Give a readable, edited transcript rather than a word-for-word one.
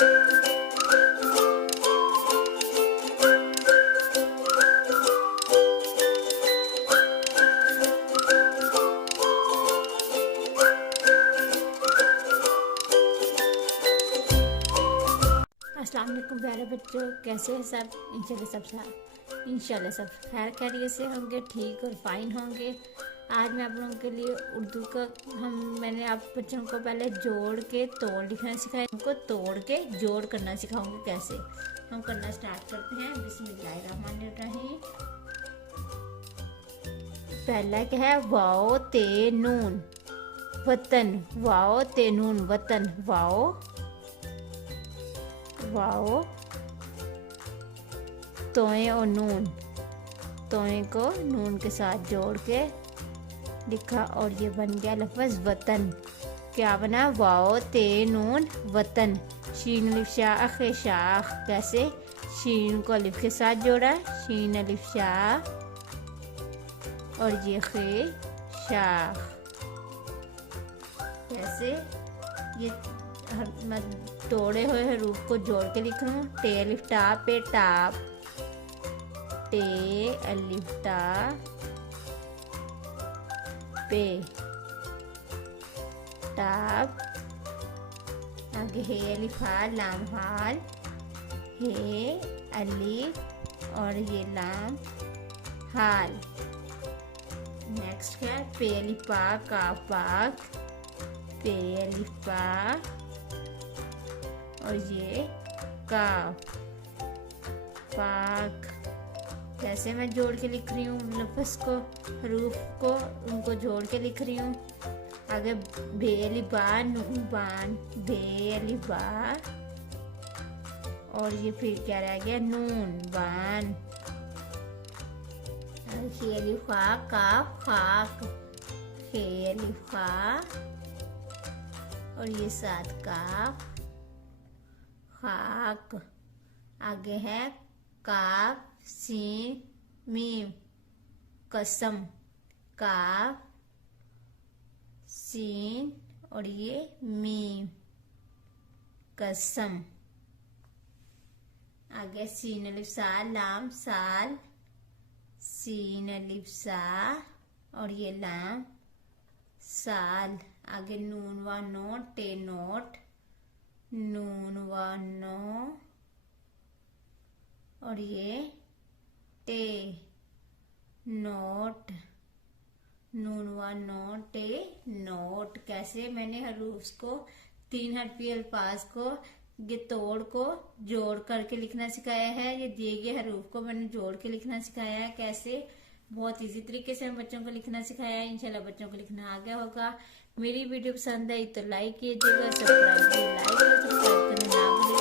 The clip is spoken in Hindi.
अस्सलाम वालेकुम प्यारे बच्चों, कैसे हैं सब? इंशाल्लाह सब खैर खैरियत से होंगे, ठीक और फाइन होंगे। आज मैं आप लोगों के लिए उर्दू का मैंने आप बच्चों को पहले जोड़ के तोड़ लिखना सिखाया, उनको तोड़ के जोड़ करना सिखाऊंगी। कैसे हम करना स्टार्ट करते हैं। बिस्मिल्लाहिर्रहमानिर्रहीम। पहला क्या है? वाओ ते नून वतन, वाओ ते नून वतन, वाओ वाओ तोए और नून, तोए को नून के साथ जोड़ के लिखा और ये बन गया लफ्ज़ वतन। क्या बना? वाओ ते नून वतन। शीन अलिफ शाख शाख, कैसे? शीन को अलिफ के साथ जोड़ा, शीन अलिफ शाख, और ये खे शाख। कैसे? ये मैं तोड़े हुए हरूफ को जोड़ के लिख रहा हूँ। टे अलिफ टा पे टाप, टे अलिफ टा पे टाप। आगे हे अलिफ हाल लाम हाल, हे अलिफ और ये लाम हाल। नेक्स्ट क्या है? पे अलिफ पा काफ पाक, पे अलिफ पा और ये काफ पाक। कैसे मैं जोड़ के लिख रही हूँ लफ्ज़ को, हरूफ को, उनको जोड़ के लिख रही हूँ। आगे बे अलिफ बा नून बान, बे अलिफ बा और ये फिर क्या रह गया? नून बान। खे अलिफ खा काफ खाक, खे अलिफ खा और ये साथ काफ खाक। आगे है काफ सीन मीम कसम, काफ सीन और ये मीम कसम। आगे सीन अलिफ साल लाम साल, सीन अलिफ सा और ये लाम साल। आगे नून व नोट टे नोट, नून व नो और ये टे नोट, नून व नो टे नोट। कैसे? मैंने हरूफ को, तीन हरफी अल्फाज को ये तोड़ को जोड़ करके लिखना सिखाया है। ये दिए गए हरूफ को मैंने जोड़ के लिखना सिखाया है। कैसे? बहुत इजी तरीके से हम बच्चों को लिखना सिखाया है। इंशाल्लाह बच्चों को लिखना आ गया होगा। मेरी वीडियो पसंद आई तो लाइक कीजिएगा, सब्सक्राइब करना ना भूलिएगा।